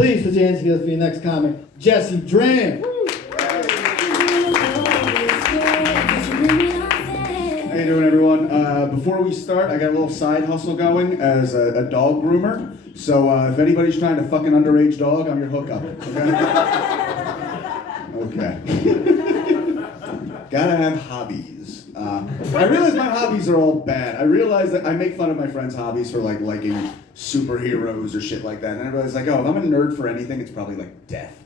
Please put your hands together for your next comic, Jesse Draham. How you doing, everyone? Before we start, I got a little side hustle going as a dog groomer. So if anybody's trying to fuck an underage dog, I'm your hookup. Okay? Gotta have hobbies. I realize my hobbies are all bad. I realize that I make fun of my friends' hobbies for like liking superheroes or shit like that. And everybody's like, oh, if I'm a nerd for anything, it's probably like death.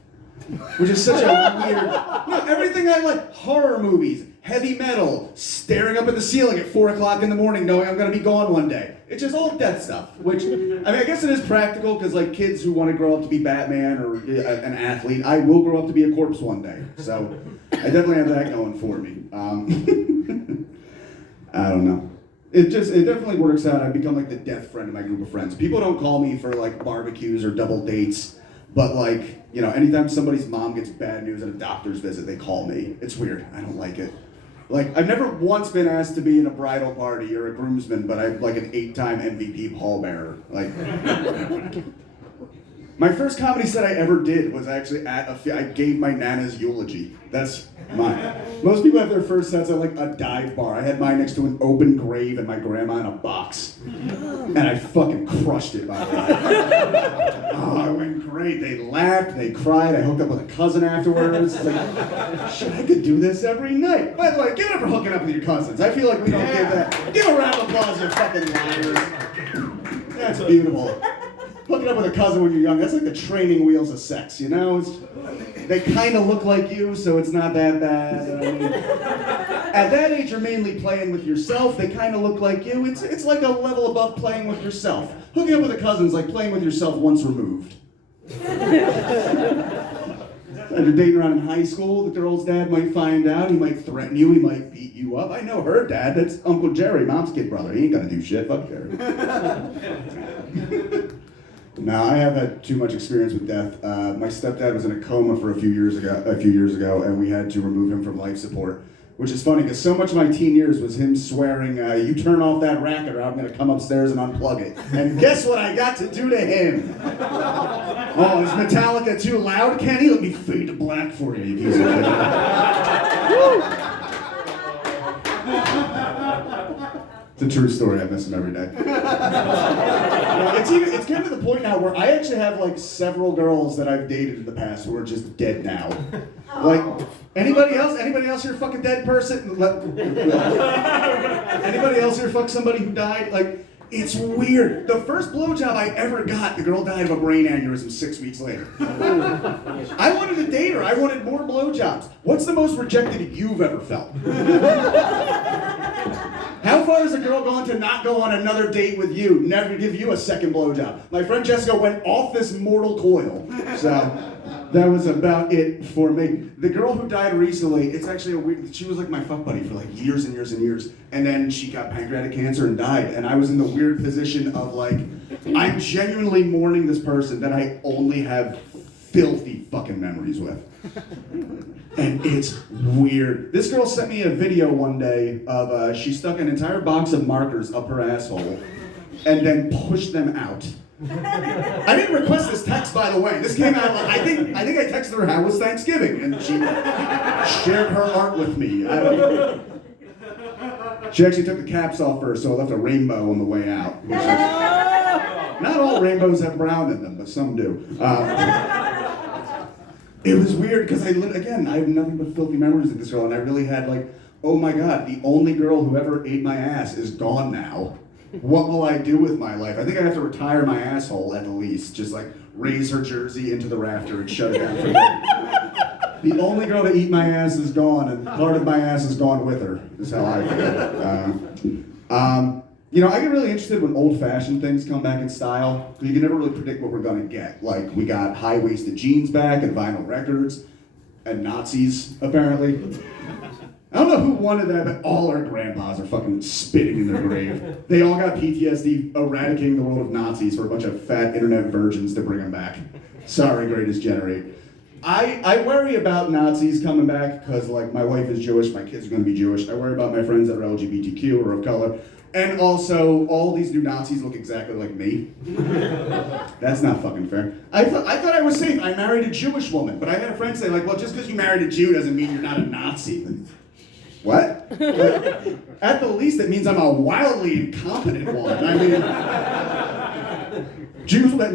Which is such a weird... No, everything I like, horror movies, heavy metal, staring up at the ceiling at 4 o'clock in the morning knowing I'm gonna be gone one day. It's just all death stuff, which, I mean, I guess it is practical because like kids who want to grow up to be Batman or an athlete, I will grow up to be a corpse one day. So I definitely have that going for me. I don't know. It definitely works out. I've become like the death friend of my group of friends. People don't call me for like barbecues or double dates. But like, you know, anytime somebody's mom gets bad news at a doctor's visit, they call me. It's weird. I don't like it. Like, I've never once been asked to be in a bridal party or a groomsman, but I'm like an 8-time MVP pallbearer. Like, my first comedy set I ever did was actually I gave my Nana's eulogy. That's mine. Most people have their first sets at like a dive bar. I had mine next to an open grave and my grandma in a box. And I fucking crushed it, by the way. Oh, it went great. They laughed, they cried, I hooked up with a cousin afterwards. Like, shit, I could do this every night. By the way, give it up for hooking up with your cousins. I feel like we don't give that. Give a round of applause, you fucking liars. That's beautiful. Hooking up with a cousin when you're young, that's like the training wheels of sex, you know? They kind of look like you, so it's not that bad. I mean, at that age, you're mainly playing with yourself. They kind of look like you. It's like a level above playing with yourself. Hooking up with a cousin is like playing with yourself once removed. If you're dating around in high school, the girl's dad might find out. He might threaten you. He might beat you up. I know her dad. That's Uncle Jerry, Mom's kid brother. He ain't gonna do shit. Fuck Jerry. No, I have had too much experience with death. My stepdad was in a coma for a few years ago, and we had to remove him from life support. Which is funny, because so much of my teen years was him swearing, you turn off that racket or I'm going to come upstairs and unplug it. And guess what I got to do to him? Oh, is Metallica too loud, Kenny? Let me fade to black for you, you piece of shit. It's a true story. I miss him every day. It's getting to the point now where I actually have like several girls that I've dated in the past who are just dead now. Like, anybody else here fuck a dead person? Anybody else here fuck somebody who died? Like, it's weird. The first blowjob I ever got, the girl died of a brain aneurysm 6 weeks later. I wanted to date her. I wanted more blowjobs. What's the most rejected you've ever felt? How far has a girl gone to not go on another date with you, never give you a second blowjob? My friend Jessica went off this mortal coil. So that was about it for me. The girl who died recently, it's actually she was like my fuck buddy for like years and years and years. And then she got pancreatic cancer and died. And I was in the weird position of like, I'm genuinely mourning this person that I only have filthy fucking memories with. And it's weird. This girl sent me a video one day of she stuck an entire box of markers up her asshole and then pushed them out. I didn't request this text, by the way. This came out, I think I texted her, how was Thanksgiving? And she shared her art with me. She actually took the caps off first, so I left a rainbow on the way out. Which is, not all rainbows have brown in them, but some do. It was weird because I have nothing but filthy memories of this girl, and I really had like, oh my god, the only girl who ever ate my ass is gone now. What will I do with my life? I think I have to retire my asshole at the least. Just like raise her jersey into the rafter and shut it down for good. The only girl to eat my ass is gone, and part of my ass is gone with her, is how I feel. You know, I get really interested when old-fashioned things come back in style, because you can never really predict what we're gonna get. Like, we got high-waisted jeans back, and vinyl records, and Nazis, apparently. I don't know who wanted that, but all our grandpas are fucking spitting in their grave. They all got PTSD eradicating the world of Nazis for a bunch of fat internet virgins to bring them back. Sorry, greatest generate. I worry about Nazis coming back because, like, my wife is Jewish, my kids are going to be Jewish. I worry about my friends that are LGBTQ or of color. And also, all these new Nazis look exactly like me. That's not fucking fair. I thought I was safe. I married a Jewish woman, but I had a friend say, like, well, just because you married a Jew doesn't mean you're not a Nazi. What? At the least, it means I'm a wildly incompetent one. I mean,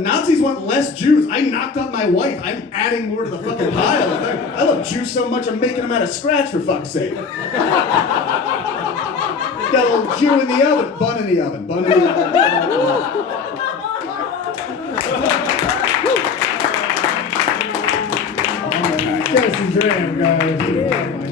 Nazis want less Jews. I knocked up my wife. I'm adding more to the fucking pile. I love Jews so much, I'm making them out of scratch, for fuck's sake. Got a little Jew in the oven. Bun in the oven. Bun in the oven. Jesse Draham, guys.